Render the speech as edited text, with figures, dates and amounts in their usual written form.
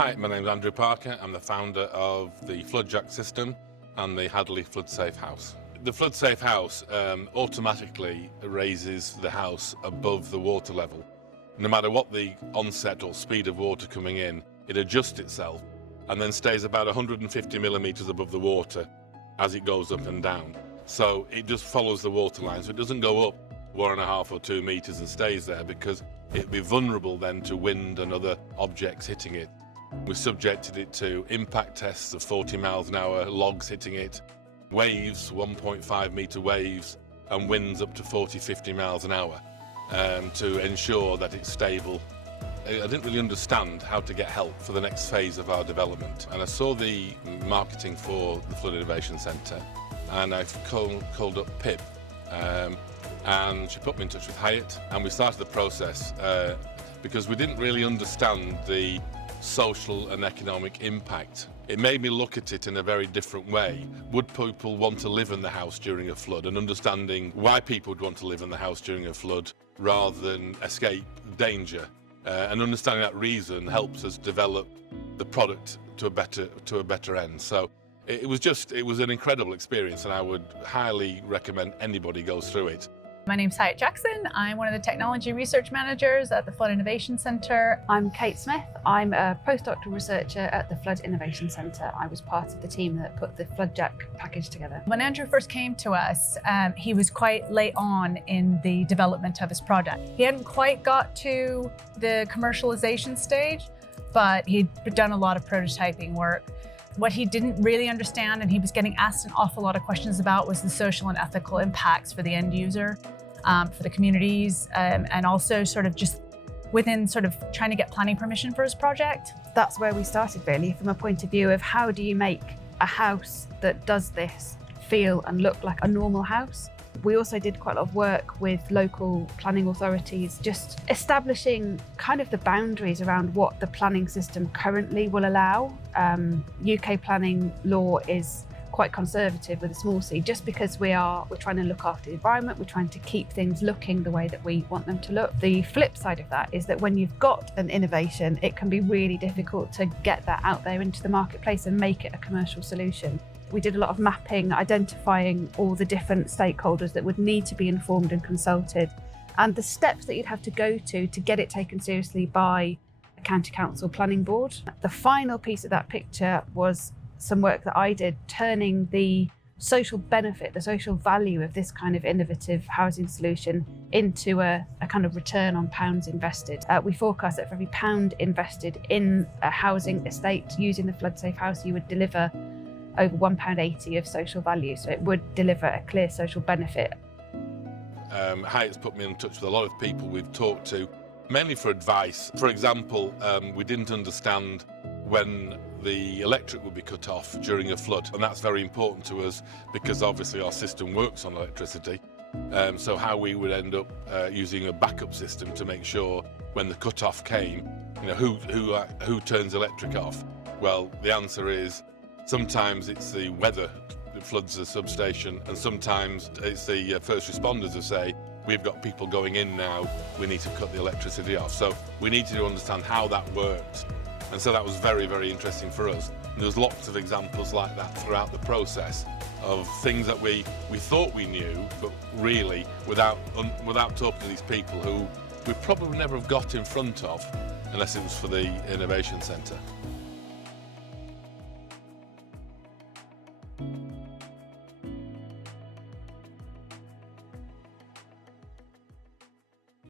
Hi, my name's Andrew Parker. I'm the founder of the FloodJack system and the Hadley Flood Safe House. The Flood Safe House automatically raises the house above the water level. No matter what the onset or speed of water coming in, it adjusts itself and then stays about 150 millimetres above the water as it goes up and down. So it just follows the water line, so it doesn't go up 1.5 or 2 metres and stays there, because it'd be vulnerable then to wind and other objects hitting it. We subjected it to impact tests of 40 miles an hour, logs hitting it, waves, 1.5 metre waves, and winds up to 40-50 miles an hour to ensure that it's stable. I didn't really understand how to get help for the next phase of our development, and I saw the marketing for the Flood Innovation Centre, and I called up Pip, and she put me in touch with Hyatt, and we started the process because we didn't really understand the social and economic impact. It made me look at it in a very different way. Would people want to live in the house during a flood, and understanding why people would want to live in the house during a flood rather than escape danger. And understanding that reason helps us develop the product to a better end. So it was an incredible experience, and I would highly recommend anybody goes through it. My name's Hyatt Jackson. I'm one of the technology research managers at the Flood Innovation Centre. I'm Kate Smith. I'm a postdoctoral researcher at the Flood Innovation Centre. I was part of the team that put the FloodJack package together. When Andrew first came to us, he was quite late on in the development of his project. He hadn't quite got to the commercialization stage, but he'd done a lot of prototyping work. What he didn't really understand, and he was getting asked an awful lot of questions about, was the social and ethical impacts for the end user, for the communities, and also sort of just within sort of trying to get planning permission for his project. That's where we started, really, from a point of view of how do you make a house that does this feel and look like a normal house. We also did quite a lot of work with local planning authorities, just establishing kind of the boundaries around what the planning system currently will allow. UK planning law is quite conservative with a small c, just because we're trying to look after the environment, we're trying to keep things looking the way that we want them to look. The flip side of that is that when you've got an innovation, it can be really difficult to get that out there into the marketplace and make it a commercial solution. We did a lot of mapping, identifying all the different stakeholders that would need to be informed and consulted, and the steps that you'd have to go to get it taken seriously by a county council planning board. The final piece of that picture was some work that I did, turning the social benefit, the social value of this kind of innovative housing solution into a kind of return on pounds invested. We forecast that for every pound invested in a housing estate using the Flood Safe House, you would deliver over £1.80 of social value, so it would deliver a clear social benefit. Hyatt's put me in touch with a lot of people we've talked to, mainly for advice. For example, we didn't understand when the electric would be cut off during a flood, and that's very important to us because obviously our system works on electricity. So how we would end up using a backup system to make sure when the cut-off came, who turns electric off? Well, the answer is sometimes it's the weather that floods the substation, and sometimes it's the first responders who say, we've got people going in now, we need to cut the electricity off. So we need to understand how that worked. And so that was very, very interesting for us. And there's lots of examples like that throughout the process of things that we thought we knew, but really without talking to these people who we probably never have got in front of unless it was for the Innovation Centre.